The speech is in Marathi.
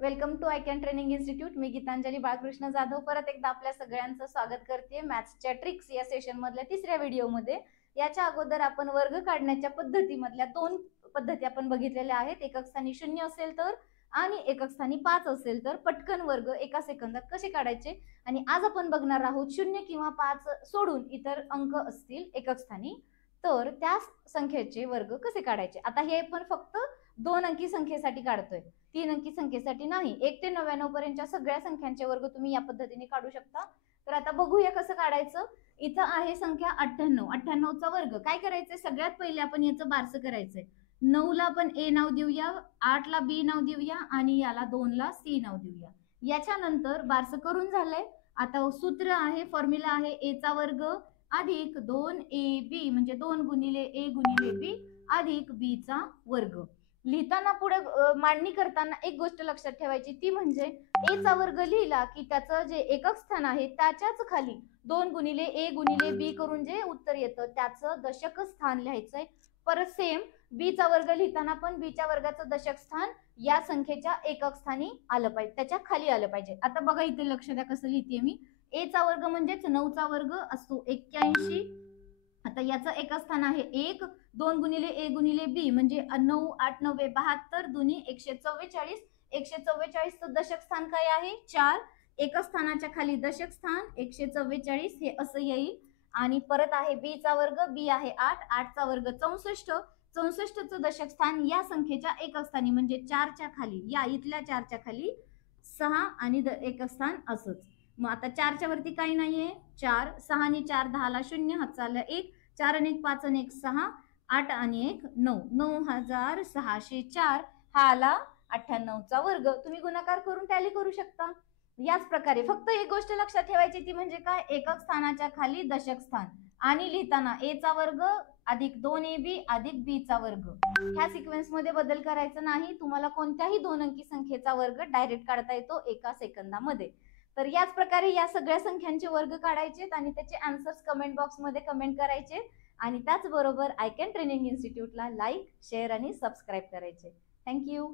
Welcome to I can training institute. मी गीतांजली बाळकृष्ण जाधव परत एकदा आपल्या सगळ्यांचं स्वागत करते मॅथ्सच्या ट्रिक्स या सेशन मधल्या तिसऱ्या व्हिडिओमध्ये. याच्या अगोदर आपण वर्ग काढण्याच्या पद्धतीमधल्या दोन पद्धती आपण बघितलेल्या आहेत. एकक स्थानी 0 असेल तर आणि एकक स्थानी 5 असेल तर पटकन वर्ग एका सेकंदात कसे काढायचे. आणि आज आपण बघणार आहोत 0 किंवा 5 सोडून इतर अंक असतील एकक स्थानी तर त्या संख्येचे वर्ग कसे काढायचे. आता हे पण फक्त 2 अंकी संख्येसाठी काढतोय, 3 अंकी संख्येसाठी नाही. 1 ते 99 पर्यंतच्या सगळ्या संख्यांचे वर्ग तुम्ही या पद्धतीने काढू शकता. तर आता बघूया कसं काढायचं. इथं आहे संख्या 98. 98 चा वर्ग काय करायचंय, सगळ्यात पहिले आपण याचं बारसं करायचंय. 9 ला आपण ए नाव देऊया, 8 ला बी नाव देऊया आणि याला 2 ला सी नाव देऊया. याच्यानंतर बारसं करून झालंय. आता सूत्र आहे, फॉर्म्युला आहे ए चा वर्ग अधिक 2ab म्हणजे 2 गुणिले ए गुणिले बी अधिक बी चा वर्ग. लिहिताना पुढे मांडणी करताना एक गोष्ट लक्षात ठेवायची, ती म्हणजे ए चा वर्ग लिहिला की त्याचं जे एकक स्थान आहे त्याच्याच खाली 2 गुणिले ए गुणिले बी करून जे उत्तर येतं त्याचं दशक स्थान लिहायचंय. परत सेम बी चा वर्ग लिहिताना पण बी च्या वर्गाचं दशक स्थान या संख्येच्या एकक स्थानी आलं पाहिजे, त्याच्या खाली आलं पाहिजे. आता बघा इथे लक्ष द्या कसं लिहिते मी. ए चा वर्ग म्हणजेच 9 चा वर्ग असतो 81. आता याचं एकक स्थान आहे 1. 2 गुणिले ए गुणिले बी म्हणजे 9 8 9 72 दुनी 144. 144 चं दशक स्थान काय आहे 4. एकक स्थानाच्या खाली दशक स्थान 144 हे असं येईल. आणि परत आहे बी चा वर्ग, बी आहे 8. 8 चा वर्ग 64. 64 चं दशक स्थान या संख्येच्या एकक स्थानी म्हणजे 4 च्या खाली, या इथल्या 4 च्या खाली 6 आणि एकक स्थान असंच. मग आता 4 च्या वरती काही नाहीये. 4 6 आणि 4 10 ला 0 हात चालला 1. 4 आणि 1 5 आणि 1 6. 8 आणि 1 9. 9604 हा आला 98 चा वर्ग. तुम्ही गुणाकार करून टॅली करू शकता. याच प्रकारे फक्त एक गोष्ट लक्षात ठेवायची, ती म्हणजे काय, एकक स्थानाच्या खाली दशक स्थान आणि लिहिताना ए चा वर्ग अधिक 2ab अधिक बी चा वर्ग. ह्या सिक्वेन्स मध्ये बदल करायचा नाही. तुम्हाला कोणत्याही 2 अंकी संख्येचा वर्ग डायरेक्ट काढता येतो एका सेकंदामध्ये. तर याच प्रकारे या सगळ्या संख्यांचे वर्ग काढायचे आणि त्याचे आन्सर्स कमेंट बॉक्स मध्ये कमेंट करायचे. आणि त्याचबरोबर आय कॅन ट्रेनिंग इन्स्टिट्यूटला लाईक, शेअर आणि सबस्क्राईब करायचे. थँक्यू.